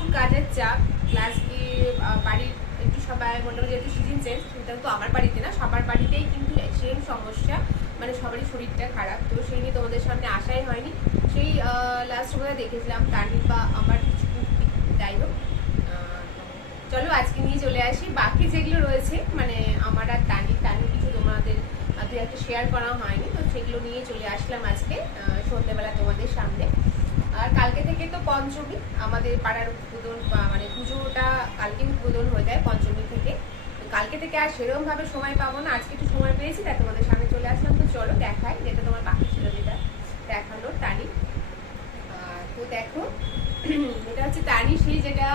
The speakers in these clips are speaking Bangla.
প্রচুর কাজের চাপ প্লাস কি বাড়ির একটু সবাই মোটামুটি যেহেতু সিজন চেঞ্জ সেটা তো আমার বাড়িতে না, সবার বাড়িতেই কিন্তু সেম সমস্যা মানে সবারই শরীরটা খারাপ, তো সেই নিয়ে তোমাদের সামনে আসাই হয়নি। সেই লাস্ট বোধহয় দেখেছিলাম তানির বা আমার কিছু যাই হোক চলো আজকে নিয়ে চলে আসি। বাকি যেগুলো রয়েছে মানে আমার আর তানি তানি কিছু তোমাদের দু একটা শেয়ার করা হয়নি, তো সেগুলো নিয়ে চলে আসলাম আজকে সন্ধ্যেবেলা তোমাদের সামনে। আর কালকে থেকে তো পঞ্চমী। আমাদের পাড়ার উদ্বোধন মানে পুজোটা কালকে উদ্বোধন হয়ে যায় পঞ্চমী থেকে। কালকে থেকে আর সেরকম ভাবে সময় পাবো না। আজকে একটু সময় পেয়েছি তাই তোমাদের সামনে চলে আসলাম। তো চলো দেখাই যেটা তোমার বাকি ছিল যেটা দেখানোর আহ, তো দেখো এটা হচ্ছে টানি সেই যেটা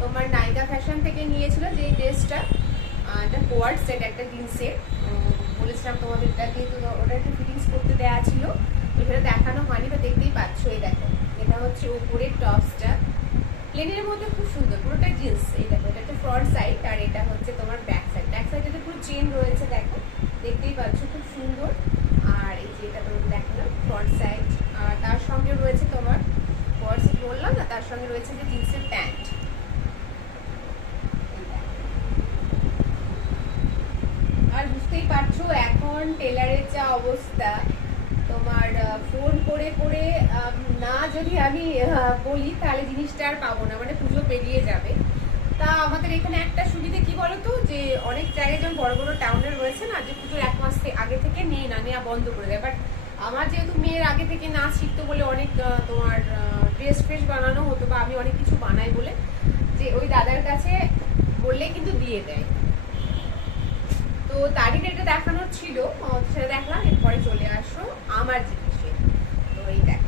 তোমার নায়িকা ফ্যাশন থেকে নিয়েছিল যে ড্রেসটা। এটা কোয়ার্ড সেট একটা জিন্সের বলেছিলাম তোমাদের এটা ওটা একটু ফিটিংস করতে দেওয়া ছিল। তো সেটা দেখানো হয়নি বা দেখতেই পাচ্ছ এই দেখো। এটা হচ্ছে উপরের টপসটা। প্লেনের মধ্যে খুব সুন্দর পুরোটা জিন্স এটা এটা হচ্ছে ফ্রন্ট সাইড আর এটা হচ্ছে তোমার ব্যাক সাইড ব্যাক সাইডে পুরো চেন রয়েছে, দেখো, দেখতেই পাচ্ছ, খুব সুন্দর। আর এই যে এটা তোমাকে দেখালাম ফ্রন্ট সাইড আর তার সঙ্গে রয়েছে তোমার কোয়ার্ড বললাম না, তার সঙ্গে রয়েছে যে জিন্সের প্যান্ট আর বুঝতেই পারছ, এখন টেলারের যা অবস্থা, তোমার ফোন করে করে না যদি আমি বলি, তাহলে জিনিসটা আর পাবো না মানে পুজো পেরিয়ে যাবে। তা আমাদের এখানে একটা সুবিধে কি বলতো? যে অনেক জায়গায় যেমন বড় বড় টাউনে রয়েছে না, যে পুজোর এক মাস আগে থেকে নিয়ে না, নেওয়া বন্ধ করে দেয়। বাট আমার যেহেতু মেয়ের আগে থেকে নাচ শিখতো বলে অনেক তোমার ড্রেস ফ্রেস বানানো হতো বা আমি অনেক কিছু বানাই বলে, যে ওই দাদার কাছে বললেই কিন্তু দিয়ে দেয়। তো তারই এটা দেখানোর ছিল সেটা দেখলাম, এরপরে চলে আসো আমার জিনিসে। তো এই দেখ।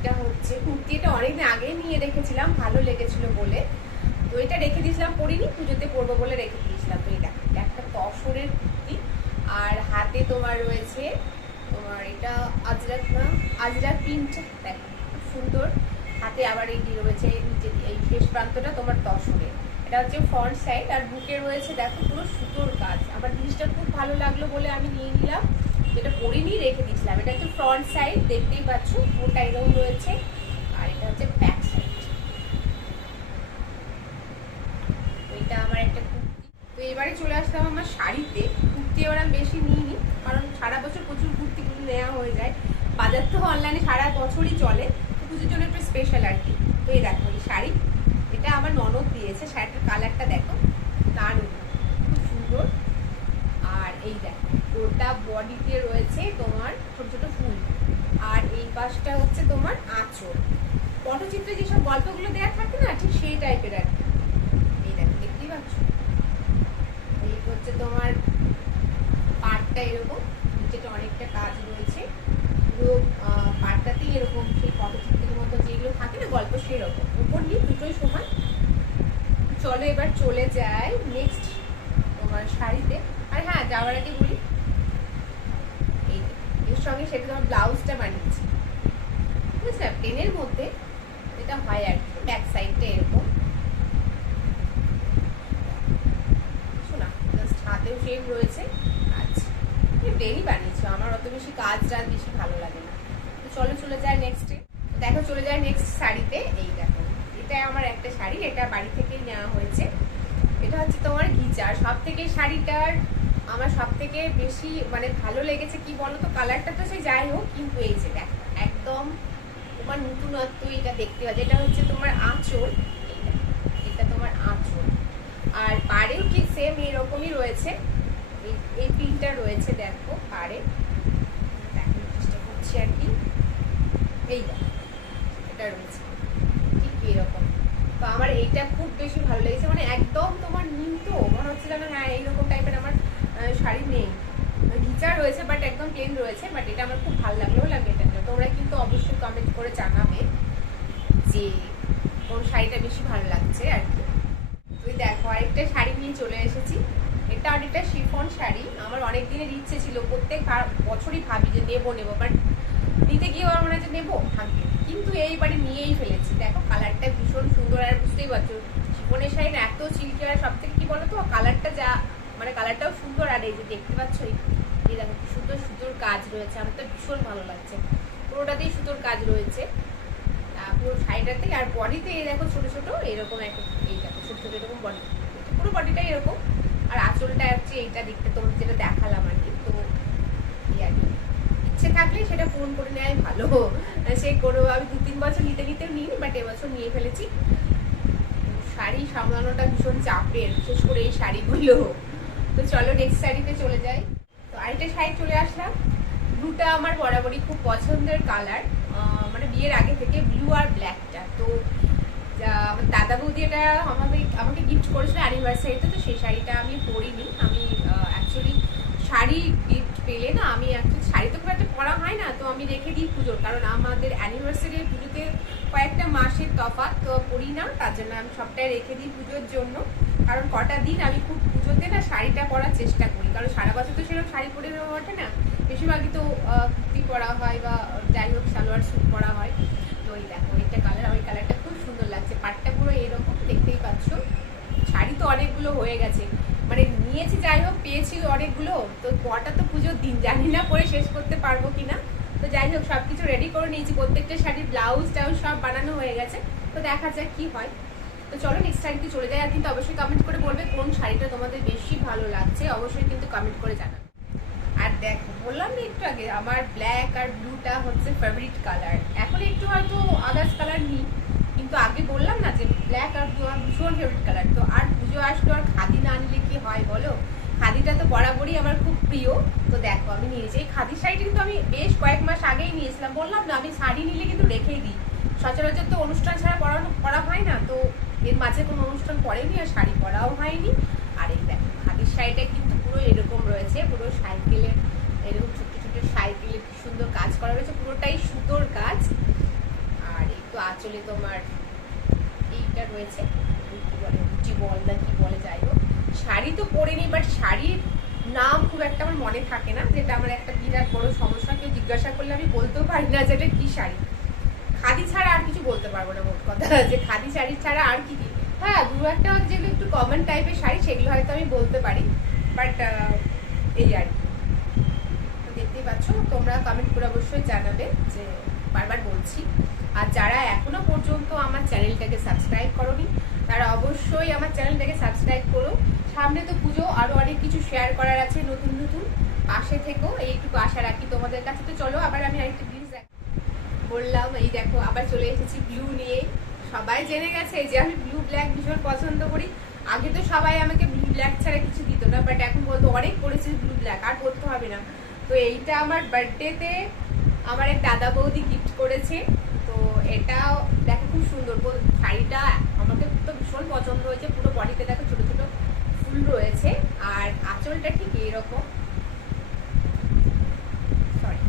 একটা হচ্ছে। কুর্তি এটা অনেকদিন আগে নিয়ে রেখেছিলাম, ভালো লেগেছিল বলে। তো এটা রেখে দিয়েছিলাম, পরিনি, পুজোতে পরবো বলে রেখে দিয়েছিলাম। তো এটা একটা তসরের কুর্তি। আর হাতে তোমার রয়েছে তোমার এটা আজরাক না আজরাক প্রিন্ট। দেখ, খুব সুন্দর। হাতে আবার এই রয়েছে নিচে এই শেষ প্রান্তটা তোমার তসরের এটা হচ্ছে ফ্রন্ট সাইড আর বুকে রয়েছে, দেখো পুরো সুতোর কাজ। আমার জিনিসটা খুব ভালো লাগল বলে আমি নিয়ে নিলাম। যেটা পরিনি রেখে দিয়েছিলাম। এটা হচ্ছে ফ্রন্ট সাইড দেখতেই পাচ্ছ পুরোটা এরকম রয়েছে। আর এটা হচ্ছে ব্যাক সাইড এটা আমার একটা কুর্তি। তো এবারে চলে আসলাম আমার শাড়িতে। কুর্তি এবার আমি বেশি নিইনি, কারণ সারা বছর প্রচুর কুর্তি কিন্তু নেওয়া হয়ে যায়। বাজার তো অনলাইনে সারা বছরই চলে তো পুজোর জন্য একটু স্পেশাল আর কি তো এই দেখো এই শাড়ি এটা আমার ননদ দিয়েছে শাড়িটার কালারটা দেখো দারুণ খুব সুন্দর আর এই দেখো গোটা বডিতে রয়েছে তোমার ছোট ছোট ফুল আর এই পাশটা হচ্ছে তোমার আঁচল পটচিত্রে যেসব গল্পগুলো দেওয়া থাকে না, ঠিক সেই টাইপের আর এই দেখো, দেখতেই পাচ্ছ? এই হচ্ছে তোমার পাটটা এরকম, নিচেটা অনেকটা কাজ রয়েছে। পুরো পাটটাতেই এরকম সেই পটচিত্রের মতো যেগুলো থাকে না, গল্প সেরকম। উপর নিয়ে দুটোই সমান। চলো এবার চলে যাই নেক্সট তোমার শাড়িতে। আর হ্যাঁ যাওয়ার আগে বলি, এই এর সঙ্গে সেটা তোমার ব্লাউজটা বানিয়েছি। বুঝলে? প্লেনের মধ্যে যেটা হয় আর কি ব্যাক সাইডটা এরকম। জাস্ট হাতেও শেপ রয়েছে। আচ্ছা প্লেনই বানিয়েছো, আমার অত বেশি কাজ টাজ বেশি ভালো লাগে না। তো চলো চলে যায় নেক্সটে দেখো, চলে যায় নেক্সট শাড়িতে। এই দেখো, এটা আমার একটা শাড়ি, এটা বাড়ি থেকেই নেওয়া হয়েছে। এটা হচ্ছে তোমার গিচার সব থেকে শাড়িটার আমার সব থেকে বেশি মানে ভালো লেগেছে কি বলো তো কালারটা তো সে যাই হোক, কিন্তু এই যে দেখো, একদম তোমার নতুনত্ব, এটা দেখতে পাচ্ছ এটা হচ্ছে তোমার আঁচল। এই এটা তোমার আঁচল। আর পাড়েও ঠিক সেম এরকমই রয়েছে। এই- পিনটা রয়েছে, দেখো পাড়ে দেখানোর চেষ্টা করছি আর কি। এই এটা রয়েছে। ঠিক এরকম। তো আমার এইটা খুব বেশি ভালো লেগেছে। মানে একদম তোমার নিম মনে হচ্ছে যেন হ্যাঁ এইরকম টাইপের আমার শাড়ি নেই। ঘিচা রয়েছে বাট একদম প্লেন রয়েছে বাট এটা আমার খুব ভালো লাগল, লাগে এটা। তোমরা কিন্তু অবশ্যই কমেন্ট করে জানাবে যে কোন শাড়িটা বেশি ভালো লাগছে আর কি। তুই দেখো, আরেকটা শাড়ি নিয়ে চলে এসেছি। এটা একটা শিফন শাড়ি। আমার অনেক দিনের ইচ্ছে ছিল প্রত্যেক বছরই ভাবি যে নেব নেব বাট নিতে গিয়ে আমার মনে হচ্ছে নেব ভাগ্যে কিন্তু এইবারে নিয়েই ফেলেছি। দেখো কালারটা ভীষণ সুন্দর আর বুঝতেই পারছ, শিফনের শাড়ি না, এত সিল্কি আর সব থেকে কি তো কালারটা যা মানে কালারটাও সুন্দর আর এই যে দেখতে পাচ্ছ, এই দেখো সুন্দর সুন্দর কাজ রয়েছে। আমার তো ভীষণ ভালো লাগছে। পুরোটাতেই সুতোর কাজ রয়েছে। পুরো শাড়িটাতে আর বডিতে দেখো ছোট ছোট এরকম একটা এই দেখো ছোট ছোট এরকম বডি। পুরো বডিটাই এরকম। আর আঁচলটা হচ্ছে এইটা দেখতে তোমাদের যেটা দেখালাম আর কি। তো আর কি। ইচ্ছে থাকলে সেটা পূরণ করে নেওয়াই ভালো। সে কোনো আমি দু তিন বছর নিতে নিতেও নিই বাট এবছর নিয়ে ফেলেছি। শাড়ি সামলানোটা ভীষণ চাপের, বিশেষ করে এই শাড়িগুলো। তো চলো নেক্সট শাড়িতে চলে যাই। তো আরেকটা শাড়ি চলে আসলাম। ব্লুটা আমার বরাবরই খুব পছন্দের কালার। মানে বিয়ের আগে থেকে ব্লু আর ব্ল্যাকটা। তো আমার দাদা বৌদি এটা আমাদের, আমাকে গিফট করেছিল অ্যানিভার্সারিতে তো সেই শাড়িটা আমি পরিনি। আমি অ্যাকচুয়ালি শাড়ি গিফট পেলে না, আমি অ্যাকচুয়ালি শাড়ি তো খুব একটা পরা হয় না, তো আমি রেখে দিই পুজোর। কারণ আমাদের অ্যানিভার্সারি পুজোতে কয়েকটা মাসের তফাৎ তো পরি না, তার জন্য আমি সবটাই রেখে দিই পুজোর জন্য। কারণ কটা দিন আমি খুব পুজোতে না শাড়িটা পরার চেষ্টা করি। কারণ সারা বছর তো সেরকম শাড়ি পরে ওঠে না। বেশিরভাগই তো কুর্তি পরা হয় বা যাই হোক সালোয়ার স্যুট পরা হয়। তো এই দেখো এটা কালার ওই কালারটা খুব সুন্দর লাগছে। পাটটা পুরো এরকম, দেখতেই পাচ্ছ। শাড়ি তো অনেকগুলো হয়ে গেছে। মানে নিয়েছি যাই হোক, পেয়েছি অনেকগুলো। তো কটা তো পুজোর দিন, জানি না পরে শেষ করতে পারব কিনা। তো যাই হোক সব কিছু রেডি করে নিয়েছি। প্রত্যেকটা শাড়ির ব্লাউজ টাউজ সব বানানো হয়ে গেছে। তো দেখা যাক কি হয়। তো চলো নেক্সট শাড়িতে চলে যায় আর কিন্তু অবশ্যই কমেন্ট করে বলবে কোন শাড়িটা তোমাদের বেশি ভালো লাগছে। অবশ্যই কিন্তু কমেন্ট করে জানাবে। আর দেখো, বললাম না একটু আগে, আমার ব্ল্যাক আর ব্লুটা হচ্ছে ফেভারিট কালার এখন একটু হয়তো আদার্স কালার নিই, কিন্তু আগে বললাম না যে ব্ল্যাক আর ব্লু আমার ভীষণ ফেভারিট কালার তো আর পুজো আসলো আর খাদি না আনলে কি হয় বলো? খাদিটা তো বরাবরই আমার খুব প্রিয়। তো দেখো, আমি নিয়েছি। এই খাদির শাড়িটা কিন্তু আমি বেশ কয়েক মাস আগেই নিয়েছিলাম। বললাম না, আমি শাড়ি নিলে কিন্তু রেখেই দিই। সচরাচর তো অনুষ্ঠান ছাড়া পড়ানো পড়া হয় না। তো এর মাঝে কোনো অনুষ্ঠান পড়েনি আর শাড়ি পরাও হয়নি। আর এই দেখো, খাদির শাড়িটা কিন্তু পুরো এরকম রয়েছে, পুরো সাইকেলের এরকম ছোট ছোট সাইকেলে কি সুন্দর কাজ করা রয়েছে, পুরোটাই সুতোর কাজ। আর একটু আঁচলে তোমার এইটা রয়েছে কি বলে রুচি বল না কি বলে, যাই হোক। শাড়ি তো পরিনি বাট শাড়ির নাম খুব একটা আমার মনে থাকে না, যেটা আমার একটা বিরাট বড় সমস্যা। কেউ জিজ্ঞাসা করলে আমি বলতেও পারি না যে এটা কি শাড়ি। খাদি ছাড়া আর কিছু বলতে পারব না, মোট কথা। যে খাদি শাড়ি ছাড়া আর কি কি। হ্যাঁ দু একটা যেগুলো একটু কমন টাইপের শাড়ি, সেগুলো হয়তো আমি বলতে পারি। বাট এই আর কি। দেখতেই পাচ্ছ, তোমরা কমেন্ট করে অবশ্যই জানাবে যে বারবার বলছি। আর যারা এখনও পর্যন্ত আমার চ্যানেলটাকে সাবস্ক্রাইব করোনি, তারা অবশ্যই আমার চ্যানেলটাকে সাবস্ক্রাইব করো। সামনে তো পুজো, আরও অনেক কিছু শেয়ার করার আছে নতুন নতুন। পাশে থেকেও এইটুকু আশা রাখি তোমাদের কাছে। তো চলো, আবার আমি আরেকটা জিনিস বললাম, এই দেখো, আবার চলে এসেছি ব্লু নিয়ে। সবাই জেনে গেছে যে আমি ব্লু ব্ল্যাক ভীষণ পছন্দ করি। আগে তো সবাই আমাকে ব্লু ব্ল্যাক ছাড়া বাট এখন বলতো অনেক পড়েছি ব্লু ব্ল্যাক আর পড়তে হবে না। তো এইটা আমার বার্থডেতে আমার এক দাদা বৌদি গিফট করেছে। তো এটাও দেখো খুব সুন্দর শাড়িটা আমাকে তো ভীষণ পছন্দ হয়েছে, পুরো বডিতে দেখো ছোট ছোট ফুল রয়েছে, আর আঁচলটা ঠিক এরকম। সরি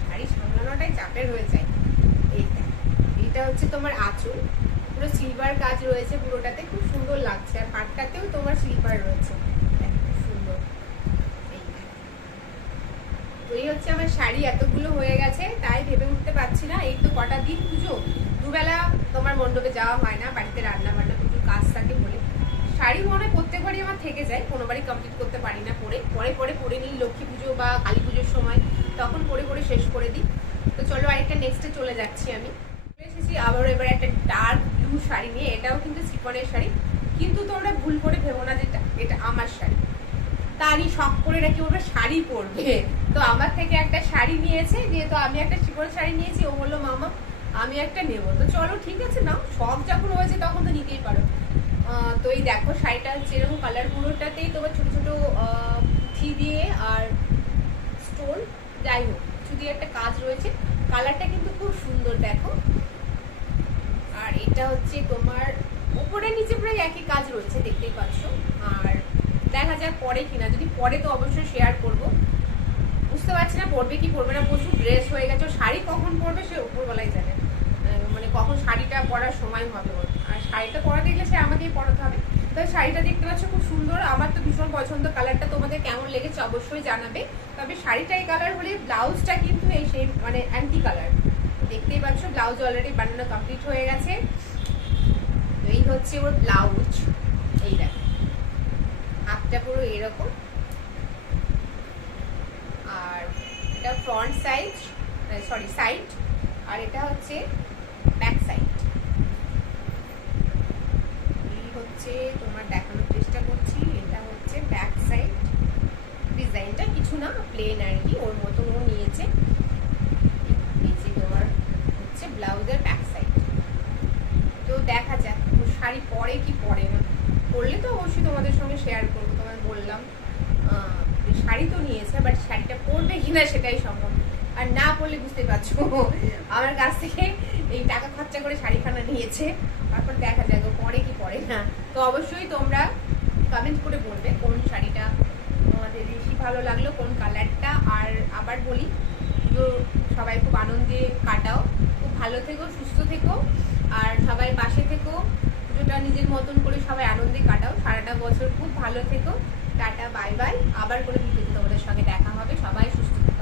শাড়ি সামলানোটাই চাপের হয়ে যায়। এইটা এইটা হচ্ছে তোমার আঁচল। পুরো সিলভার কাজ রয়েছে পুরোটাতে, খুব সুন্দর লাগছে। আর পাটটাতেও তোমার সিলভার রয়েছে। সুন্দর। এই হচ্ছে আমার শাড়ি, এতগুলো হয়ে গেছে, তাই ভেবে উঠতে পারছি না। এই তো কটা দিন পুজো। দুবেলা তোমার মণ্ডপে যাওয়া হয় না, বাড়িতে রান্না বান্না প্রচুর কাজ থাকে বলে। শাড়ি মনে প্রত্যেকবারই আমার থেকে যায়, কোনোবারই কমপ্লিট করতে পারি না পরে। পরে পরে পরে নিই লক্ষ্মী পুজো বা কালী পুজোর সময়। তখন পরে পরে শেষ করে দিই। তো চলো আরেকটা নেক্সটে চলে যাচ্ছি আমি। এসেছি আবার এবার একটা ডার্ক ব্লু শাড়ি নিয়ে, এটাও কিন্তু সিফনের শাড়ি। কিন্তু তোমরা ভুল করে ভেবো না যে এটা- আমার শাড়ি। তারই শখ করে নাকি ওরা শাড়ি পরবে। তো আমার থেকে একটা শাড়ি নিয়েছে যেহেতু আমি একটা চিকন শাড়ি নিয়েছি। ও বলল, মামা, আমি একটা নেব। তো চলো, ঠিক আছে, নাও। শখ যখন হয়েছে তখন তো নিতেই পারো। তো এই দেখো, শাড়িটা হচ্ছে এরকম কালার পুরোটাতেই তোমার ছোট ছোট থি দিয়ে আর স্টোন যাই হোক দিয়ে একটা কাজ রয়েছে। কালারটা কিন্তু খুব সুন্দর, দেখো। এটা হচ্ছে তোমার উপরে নিচে প্রায় একই কাজ রয়েছে, দেখতেই পাচ্ছ। আর দেখা যাক পরে কিনা, যদি পরে তো অবশ্যই শেয়ার করব। বুঝতে পারছি না পরবে কি পরবে না, প্রচুর ড্রেস হয়ে গেছে। শাড়ি কখন পরবে সে উপরবেলায় জানে। মানে কখন শাড়িটা পরার সময় হবে ওর। আর শাড়িটা পরা দেখলে সে আমাকেই পরাতে হবে। তাই শাড়িটা দেখতে পাচ্ছ খুব সুন্দর, আমার তো ভীষণ পছন্দ। কালারটা তোমাদের কেমন লেগেছে অবশ্যই জানাবে। তবে শাড়িটা এই কালার হলে ব্লাউজটা কিন্তু এই সেই মানে অ্যান্টি কালার দেখতেই পাচ্ছ ব্লাউজ অলরেডি বানানো কমপ্লিট হয়ে গেছে। তো এই হচ্ছে ওর ব্লাউজ এই দেখো, হাতটা পুরো এরকম। আর এটা ফ্রন্ট সাইড সরি সাইড আর এটা হচ্ছে ব্যাক সাইড এই হচ্ছে তোমার দেখানোর চেষ্টা করছি, এটা হচ্ছে ব্যাক সাইড ডিজাইনটা কিছু না প্লেন আর কি, ওর মধ্যে ব্লাউজের ব্যাক সাইড তো দেখা যাক শাড়ি পরে কি পরে না? পরলে তো অবশ্যই তোমাদের সঙ্গে শেয়ার করব, তোমায় বললাম। শাড়ি তো নিয়েছে বাট শাড়িটা পরবে কিনা সেটাই সম্ভব। আর না পরলে বুঝতে পারছ, আমার কাছ থেকে এই টাকা খরচা করে শাড়িখানা নিয়েছে। তারপর দেখা যাক পরে কি পরে না। তো অবশ্যই তোমরা কমেন্ট করে বলবে কোন শাড়িটা তোমাদের বেশি ভালো লাগল, কোন কালারটা আর আবার বলি সবাই খুব আনন্দে কাটাও। ভালো থেকো, সুস্থ থেকো, আর সবাই পাশে থেকো। পুজোটা নিজের মতন করে সবাই আনন্দে কাটাও। সারাটা বছর খুব ভালো থেকো। Tata, bye bye. আবার করে ভিডিওতে তোমাদের সঙ্গে দেখা হবে। সবাই সুস্থ থেকো।